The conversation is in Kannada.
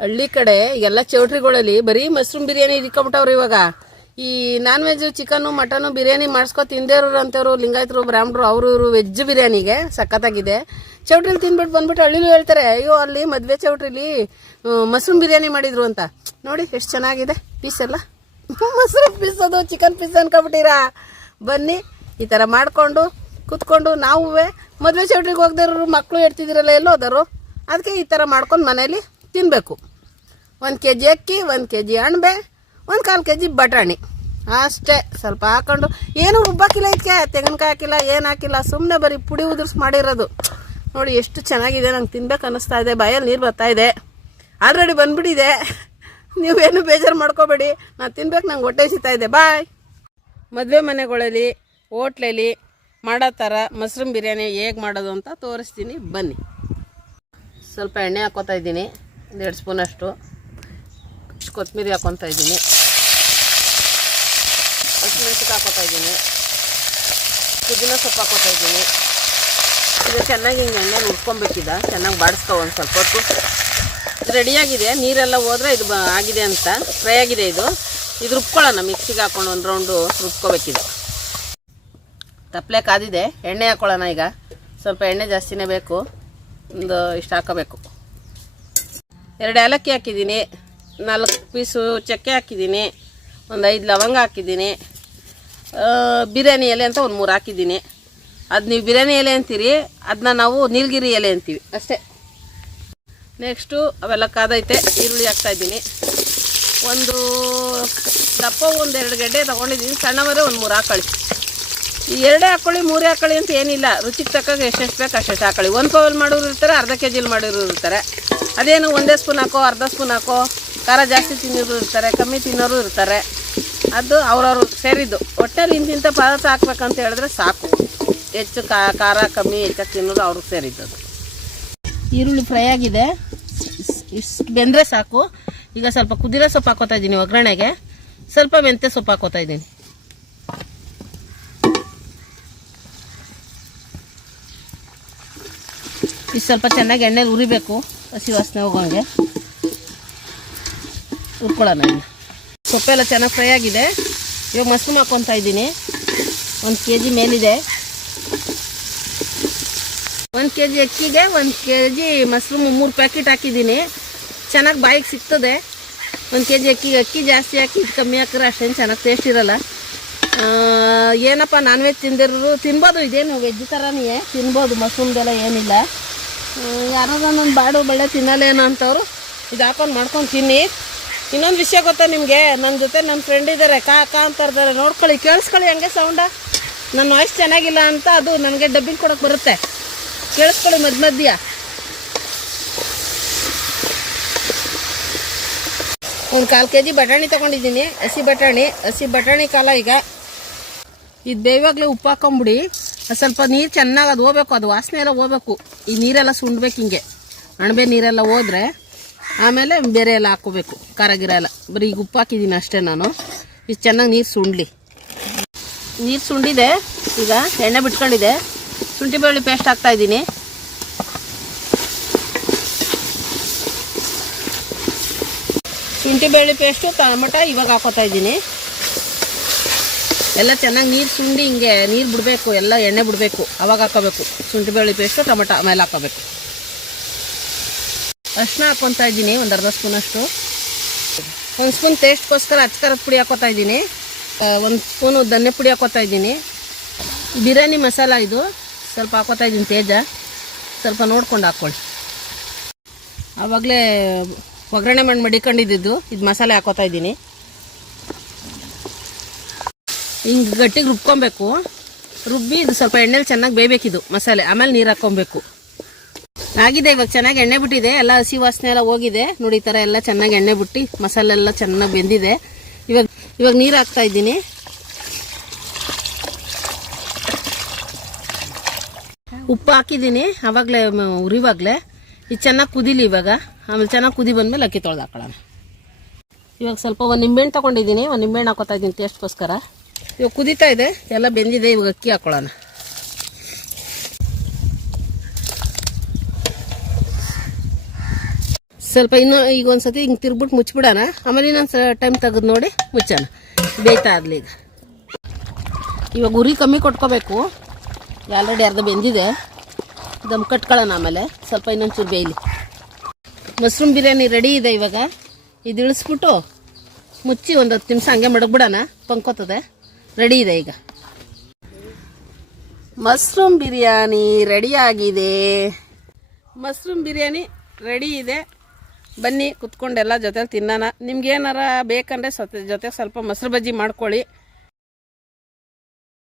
ಹಳ್ಳಿ ಕಡೆ ಎಲ್ಲ ಚೌಟ್ರಿಗಳಲ್ಲಿ ಬರೀ ಮಶ್ರೂಮ್ ಬಿರಿಯಾನಿ ಇಟ್ಕೊಂಬಿಟ್ಟವ್ರು ಇವಾಗ. ಈ non veg chicken mutton biryani ಮಾಡಿಸ್ಕೊ ತಿಂದೇವ್ರು ಅಂತವ್ರು ಲಿಂಗಾಯತರು ಬ್ರಾಹ್ಮಣರು ಅವರು ಇವರು ವೆಜ್ ಬಿರಿಯಾನಿಗೆ ಸಖತ್ತಾಗಿದೆ. ಚೌಟ್ರಿಲಿ ತಿನ್ಬಿಟ್ಟು ಬಂದ್ಬಿಟ್ಟು ಹಳ್ಳಿಲೂ ಹೇಳ್ತಾರೆ, ಅಯ್ಯೋ ಅಲ್ಲಿ ಮದುವೆ ಚೌಟ್ರಿಲಿ ಮಶ್ರೂಮ್ ಬಿರಿಯಾನಿ ಮಾಡಿದ್ರು ಅಂತ. ನೋಡಿ ಎಷ್ಟು ಚೆನ್ನಾಗಿದೆ ಪೀಸ್ ಎಲ್ಲ. ಮಶ್ರೂಮ್ ಪೀಸ್ ಅದು ಚಿಕನ್ ಪೀಸ್ ಅನ್ಕೊಬಿಟ್ಟಿರಾ. ಬನ್ನಿ ಈ ಥರ ಮಾಡಿಕೊಂಡು ಕೂತ್ಕೊಂಡು ನಾವು ಮದುವೆ ಚೌಟ್ರಿಗೆ ಹೋಗ್ದಿರೋರು ಮಕ್ಕಳು ಇಡ್ತಿದ್ದೀರಲ್ಲ ಎಲ್ಲೋ ಹೋದರು, ಅದಕ್ಕೆ ಈ ಥರ ಮಾಡ್ಕೊಂಡು ಮನೇಲಿ ತಿನ್ನಬೇಕು. 1 kg ಅಕ್ಕಿ, 1 kg ಅಣಬೆ, 1/4 kg ಬಟಾಣಿ ಅಷ್ಟೇ. ಸ್ವಲ್ಪ ಹಾಕೊಂಡು ಏನು ರುಬ್ಬಾಕಿಲ್ಲ, ಇದಕ್ಕೆ ತೆಂಗಿನಕಾಯಿ ಹಾಕಿಲ್ಲ, ಏನು ಹಾಕಿಲ್ಲ, ಸುಮ್ಮನೆ ಬರೀ ಪುಡಿ ಉದುರ್ಸಿ ಮಾಡಿರೋದು. ನೋಡಿ ಎಷ್ಟು ಚೆನ್ನಾಗಿದೆ. ನಂಗೆ ತಿನ್ಬೇಕು ಅನ್ನಿಸ್ತಾ ಇದೆ, ಬಾಯಲ್ಲಿ ನೀರು ಬರ್ತಾ ಇದೆ. ಆಲ್ರೆಡಿ ಬಂದ್ಬಿಟ್ಟಿದೆ, ನೀವೇನು ಬೇಜಾರು ಮಾಡ್ಕೋಬೇಡಿ. ನಾನು ತಿನ್ಬೇಕು, ನಂಗೆ ಹೊಟ್ಟೆ ಸಿಗ್ತಾ ಇದೆ. ಬಾಯ್. ಮದುವೆ ಮನೆಗಳಲ್ಲಿ ಹೋಟ್ಲಲ್ಲಿ ಮಾಡೋ ಥರ ಮಶ್ರೂಮ್ ಬಿರಿಯಾನಿ ಹೇಗೆ ಮಾಡೋದು ಅಂತ ತೋರಿಸ್ತೀನಿ ಬನ್ನಿ. ಸ್ವಲ್ಪ ಎಣ್ಣೆ ಹಾಕ್ಕೊತಾ ಇದ್ದೀನಿ, 1-2 ಸ್ಪೂನಷ್ಟು. ಕೊತ್ತಂಬರಿ ಹಾಕ್ಕೊತಾ ಇದ್ದೀನಿ, ಹಸಿಮೆಣಸಿನ್ಕಾಯಿ ಹಾಕ್ಕೊತಾ ಇದ್ದೀನಿ, ಪುದೀನ ಸೊಪ್ಪು ಹಾಕ್ಕೊತಾ ಇದ್ದೀನಿ. ಈಗ ಚೆನ್ನಾಗಿ ಹಿಂಗೆ ಎಣ್ಣೆಲಿ ಹುರ್ಕೊಬೇಕಿದ, ಚೆನ್ನಾಗಿ ಬಾಡಿಸ್ಕೊ ಒಂದು ಸ್ವಲ್ಪ ಹೊತ್ತು. ರೆಡಿಯಾಗಿದೆ, ನೀರೆಲ್ಲ ಹೋದರೆ ಇದು ಆಗಿದೆ ಅಂತ, ಫ್ರೈ ಆಗಿದೆ. ಇದು ರುಬ್ಕೊಳ್ಳೋಣ, ಮಿಕ್ಸಿಗೆ ಹಾಕ್ಕೊಂಡು 1 ರೌಂಡು ರುಬ್ಕೋಬೇಕಿದೆ. ತಪ್ಪಲೆ ಕಾದಿದೆ, ಎಣ್ಣೆ ಹಾಕ್ಕೊಳ್ಳೋಣ. ಈಗ ಸ್ವಲ್ಪ ಎಣ್ಣೆ ಜಾಸ್ತಿನೇ ಬೇಕು, ಒಂದು ಇಷ್ಟು ಹಾಕೋಬೇಕು. 2 ಏಲಕ್ಕಿ ಹಾಕಿದ್ದೀನಿ, 4 ಪೀಸು ಚಕ್ಕೆ ಹಾಕಿದ್ದೀನಿ, ಒಂದು 5 ಲವಂಗ ಹಾಕಿದ್ದೀನಿ, ಬಿರಿಯಾನಿ ಎಲೆ ಅಂತ ಒಂದು 3 ಹಾಕಿದ್ದೀನಿ. ಅದು ನೀವು ಬಿರಿಯಾನಿ ಎಲೆ ಅಂತೀರಿ, ಅದನ್ನ ನಾವು ನೀಲಗಿರಿ ಎಲೆ ಅಂತೀವಿ ಅಷ್ಟೇ. ನೆಕ್ಸ್ಟು ಅವೆಲ್ಲ ಕಾದೈತೆ, ಈರುಳ್ಳಿ ಹಾಕ್ತಾಯಿದ್ದೀನಿ. ಒಂದು ದಪ್ಪ 1-2 ಗಡ್ಡೆ ತೊಗೊಂಡಿದ್ದೀನಿ, ಸಣ್ಣವರೇ ಒಂದು 3 ಹಾಕೊಳ್ಳಿ. ಈ 2 ಹಾಕ್ಕೊಳ್ಳಿ 3 ಹಾಕ್ಕೊಳ್ಳಿ ಅಂತ ಏನಿಲ್ಲ, ರುಚಿಗೆ ತಕ್ಕಾಗ ಎಷ್ಟೆಷ್ಟು ಬೇಕು ಅಷ್ಟೆಷ್ಟು ಹಾಕೊಳ್ಳಿ. 1 ಪೌಲ್ ಮಾಡೋರು ಇರ್ತಾರೆ, ಅರ್ಧ kg ಮಾಡೋರು ಇರ್ತಾರೆ. ಅದೇನು 1 ಸ್ಪೂನ್ ಹಾಕೋ, ಅರ್ಧ ಸ್ಪೂನ್ ಹಾಕೋ. ಖಾರ ಜಾಸ್ತಿ ತಿನ್ನೋರು ಇರ್ತಾರೆ, ಕಮ್ಮಿ ತಿನ್ನೋರು ಇರ್ತಾರೆ. ಅದು ಅವ್ರವ್ರು ಸೇರಿದ್ದು. ಒಟ್ಟಲ್ಲಿ ಇಂತಿಂಥ ಪದಾರ್ಥ ಹಾಕ್ಬೇಕಂತ ಹೇಳಿದ್ರೆ ಸಾಕು. ಹೆಚ್ಚು ಖಾರ ಕಮ್ಮಿ ಹೆಚ್ಚಾಗಿ ತಿನ್ನೋದು ಅವ್ರಿಗೆ ಸೇರಿದ್ದು. ಈರುಳ್ಳಿ ಫ್ರೈ ಆಗಿದೆ, ಇಷ್ಟು ಬೆಂದರೆ ಸಾಕು. ಈಗ ಸ್ವಲ್ಪ ಪುದೀನ ಸೊಪ್ಪು ಹಾಕೋತಾ ಇದ್ದೀನಿ ಒಗ್ಗರಣೆಗೆ, ಸ್ವಲ್ಪ ಮೆಂತ್ಯ ಸೊಪ್ಪು ಹಾಕೋತಾ ಇದ್ದೀನಿ. ಇದು ಸ್ವಲ್ಪ ಚೆನ್ನಾಗಿ ಎಣ್ಣೆಲಿ ಉರಿಬೇಕು, ಹಸಿ ವಾಸನೆ ಹೋಗೋಂಗೆ ಹುರ್ಕೊಳ್ಳೋಣ. ಸೊಪ್ಪೆಲ್ಲ ಚೆನ್ನಾಗಿ ಫ್ರೈ ಆಗಿದೆ. ಇವಾಗ ಮಶ್ರೂಮ್ ಹಾಕ್ಕೊತಾ ಇದ್ದೀನಿ. 1 kg ಮೇಲಿದೆ. 1 kg ಅಕ್ಕಿಗೆ 1 kg ಮಶ್ರೂಮ್ 3 ಪ್ಯಾಕೆಟ್ ಹಾಕಿದ್ದೀನಿ. ಚೆನ್ನಾಗಿ ಬಾಯಿಗೆ ಸಿಗ್ತದೆ. 1 kg ಅಕ್ಕಿಗೆ ಅಕ್ಕಿ ಜಾಸ್ತಿ ಹಾಕಿ ಇದು ಕಮ್ಮಿ ಹಾಕಿದ್ರೆ ಅಷ್ಟೇನು ಚೆನ್ನಾಗಿ ಟೇಸ್ಟ್ ಇರೋಲ್ಲ. ಏನಪ್ಪ ನಾನ್ ವೆಜ್ ತಿಂದಿರೋರು ತಿನ್ಬೋದು, ಇದೇನು ವೆಜ್ ಥರನೇ ತಿನ್ಬೋದು, ಮಶ್ರೂಮ್ದೆಲ್ಲ ಏನಿಲ್ಲ. ಯಾರೋ ನನ್ನ ಬಾಡು ಬಳ್ಳೆ ತಿನ್ನಲ್ಲೇನೋ ಅಂತವ್ರು ಇದು ಹಾಕೊಂಡು ಮಾಡ್ಕೊಂಡು ತಿನ್ನಿ. ಇನ್ನೊಂದು ವಿಷಯ ಗೊತ್ತಾ ನಿಮಗೆ, ನನ್ನ ಜೊತೆ ನನ್ನ ಫ್ರೆಂಡ್ ಇದ್ದಾರೆ, ಕಾ ಅಂತ ಇರ್ತಾರೆ, ನೋಡ್ಕೊಳ್ಳಿ, ಕೇಳಿಸ್ಕೊಳ್ಳಿ ಹಂಗೆ ಸೌಂಡ. ನನ್ನ ವಾಯ್ಸ್ ಚೆನ್ನಾಗಿಲ್ಲ ಅಂತ ಅದು ನನಗೆ ಡಬ್ಬಿಂಗ್ ಕೊಡೋಕೆ ಬರುತ್ತೆ, ಕೇಳಿಸ್ಕೊಳ್ಳಿ ಮಧ್ಯ. ಒಂದು 1/4 kg ಬಟಾಣಿ ತೊಗೊಂಡಿದ್ದೀನಿ, ಹಸಿ ಬಟಾಣಿ ಕಾಲ. ಈಗ ಇದು ಬೇವಾಗಲೇ ಉಪ್ಪು ಹಾಕೊಂಬಿಡಿ, ಸ್ವಲ್ಪ ನೀರು ಚೆನ್ನಾಗಿ ಅದು ಹೋಗ್ಬೇಕು, ಅದು ವಾಸನೆ ಎಲ್ಲ ಹೋಗ್ಬೇಕು. ಈ ನೀರೆಲ್ಲ ಸುಂಡ್ಬೇಕು, ಹಿಂಗೆ ಅಣಬೆ ನೀರೆಲ್ಲ ಹೋದ್ರೆ ಆಮೇಲೆ ಬೇರೆ ಎಲ್ಲ ಹಾಕ್ಕೋಬೇಕು, ಖಾರ ಗಿರ ಎಲ್ಲ. ಬರೀ ಈಗ ಉಪ್ಪು ಹಾಕಿದ್ದೀನಿ ಅಷ್ಟೇ ನಾನು. ಇದು ಚೆನ್ನಾಗಿ ನೀರು ಸುಂಡ್ಲಿ. ನೀರು ಸುಂಡಿದೆ, ಈಗ ಎಣ್ಣೆ ಬಿಟ್ಕೊಂಡಿದೆ. ಶುಂಠಿ ಬೆಳ್ಳುಳ್ಳಿ ಪೇಸ್ಟ್ ಹಾಕ್ತಾಯಿದ್ದೀನಿ. ಶುಂಠಿ ಬೆಳ್ಳುಳ್ಳಿ ಪೇಸ್ಟು ಟೊಮಟ ಇವಾಗ ಹಾಕೋತಾ ಇದ್ದೀನಿ. ಎಲ್ಲ ಚೆನ್ನಾಗಿ ನೀರು ಸುಂಡಿ ಹಿಂಗೆ ನೀರು ಬಿಡಬೇಕು, ಎಲ್ಲ ಎಣ್ಣೆ ಬಿಡಬೇಕು, ಅವಾಗ ಹಾಕೋಬೇಕು. ಶುಂಠಿ ಬೆಳ್ಳುಳ್ಳಿ ಪೇಸ್ಟು ಟೊಮಟ ಆಮೇಲೆ ಹಾಕೋಬೇಕು. ಅರಿಶಿನ ಹಾಕ್ಕೊತಾ ಇದ್ದೀನಿ, 1/2 ಸ್ಪೂನಷ್ಟು. 1 ಸ್ಪೂನ್ ಟೇಸ್ಟ್ಗೋಸ್ಕರ ಅಚ್ಕಾರದ ಪುಡಿ ಹಾಕೋತಾ ಇದ್ದೀನಿ. 1 ಸ್ಪೂನು ಧನ್ಯ ಪುಡಿ ಹಾಕೋತಾ ಇದ್ದೀನಿ. ಬಿರಿಯಾನಿ ಮಸಾಲ ಇದು ಸ್ವಲ್ಪ ಹಾಕೋತಾ ಇದ್ದೀನಿ, ತೇಜ. ಸ್ವಲ್ಪ ನೋಡ್ಕೊಂಡು ಹಾಕ್ಕೊಳ್ಳಿ. ಆವಾಗಲೇ ಒಗ್ಗರಣೆ ಮಾಡಿ ಮಡಿಕೊಂಡಿದ್ದು ಇದು ಮಸಾಲೆ ಹಾಕೋತಾ ಇದ್ದೀನಿ. ಹಿಂಗೆ ಗಟ್ಟಿಗೆ ರುಬ್ಕೊಬೇಕು. ರುಬ್ಬಿ ಇದು ಸ್ವಲ್ಪ ಎಣ್ಣೆಲಿ ಚೆನ್ನಾಗಿ ಬೇಯಬೇಕಿದು ಮಸಾಲೆ, ಆಮೇಲೆ ನೀರು ಹಾಕ್ಕೊಬೇಕು. ಆಗಿದೆ ಇವಾಗ ಚೆನ್ನಾಗಿ ಎಣ್ಣೆ ಬಿಟ್ಟಿದೆ, ಎಲ್ಲ ಹಸಿ ವಾಸನೆ ಎಲ್ಲ ಹೋಗಿದೆ. ನೋಡಿ ಈ ಥರ ಎಲ್ಲ ಚೆನ್ನಾಗಿ ಎಣ್ಣೆ ಬಿಟ್ಟು ಮಸಾಲೆ ಎಲ್ಲ ಚೆನ್ನಾಗಿ ಬೆಂದಿದೆ. ಇವಾಗ ನೀರು ಹಾಕ್ತಾ ಇದ್ದೀನಿ. ಉಪ್ಪು ಹಾಕಿದ್ದೀನಿ ಆವಾಗಲೇ ಉರಿವಾಗಲೇ. ಇದು ಚೆನ್ನಾಗಿ ಕುದೀಲಿ ಇವಾಗ. ಆಮೇಲೆ ಚೆನ್ನಾಗಿ ಕುದಿ ಬಂದಮೇಲೆ ಅಕ್ಕಿ ತೊಳೆದು ಹಾಕೊಳ್ಳೋಣ. ಇವಾಗ ಸ್ವಲ್ಪ 1 ನಿಂಬೆಹಣ್ಣು ತೊಗೊಂಡಿದ್ದೀನಿ, 1 ನಿಂಬೆಹಣ್ಣು ಹಾಕೋತಾ ಇದ್ದೀನಿ ಟೇಸ್ಟ್ಗೋಸ್ಕರ. ಇವಾಗ ಕುದೀತಾ ಇದೆ, ಎಲ್ಲ ಬೆಂದಿದೆ. ಇವಾಗ ಅಕ್ಕಿ ಹಾಕೊಳ್ಳೋಣ. ಸ್ವಲ್ಪ ಇನ್ನೂ ಈಗ ಒಂದು ಸತಿ ಹಿಂಗೆ ತಿರ್ಬಿಟ್ಟು ಮುಚ್ಚಿಬಿಡೋಣ. ಆಮೇಲೆ ಇನ್ನೊಂದು ಟೈಮ್ ತೆಗೆದು ನೋಡಿ ಮುಚ್ಚೋಣ. ಬೇಯ್ತಾ ಇರಲಿ. ಇವಾಗ ಉರಿ ಕಮ್ಮಿ ಕೊಟ್ಕೋಬೇಕು. ಆಲ್ರೆಡಿ ಅರ್ಧ ಬೆಂದಿದೆ. ದಮ್ ಕಟ್ಕೊಳ್ಳೋಣ. ಆಮೇಲೆ ಸ್ವಲ್ಪ ಇನ್ನೊಂಚೂರು ಬೇಯಲಿ. ಮಶ್ರೂಮ್ ಬಿರಿಯಾನಿ ರೆಡಿ ಇದೆ. ಇವಾಗ ಇದು ಇಳಿಸ್ಬಿಟ್ಟು ಮುಚ್ಚಿ ಒಂದು 10 ನಿಮಿಷ ಹಂಗೆ ಮಡಗ್ಬಿಡೋಣ. ಪಂಕೋತದೆ. ರೆಡಿ ಇದೆ ಈಗ. ಮಶ್ರೂಮ್ ಬಿರಿಯಾನಿ ರೆಡಿಯಾಗಿದೆ. ಮಶ್ರೂಮ್ ಬಿರಿಯಾನಿ ರೆಡಿ ಇದೆ. ಬನ್ನಿ ಕುತ್ಕೊಂಡೆಲ್ಲ ಜೊತೆಲಿ ತಿನ್ನೋಣ. ನಿಮ್ಗೇನಾರ ಬೇಕಂದರೆ ಜೊತೆ ಸ್ವಲ್ಪ ಮೊಸರು ಬಜ್ಜಿ ಮಾಡ್ಕೊಳ್ಳಿ.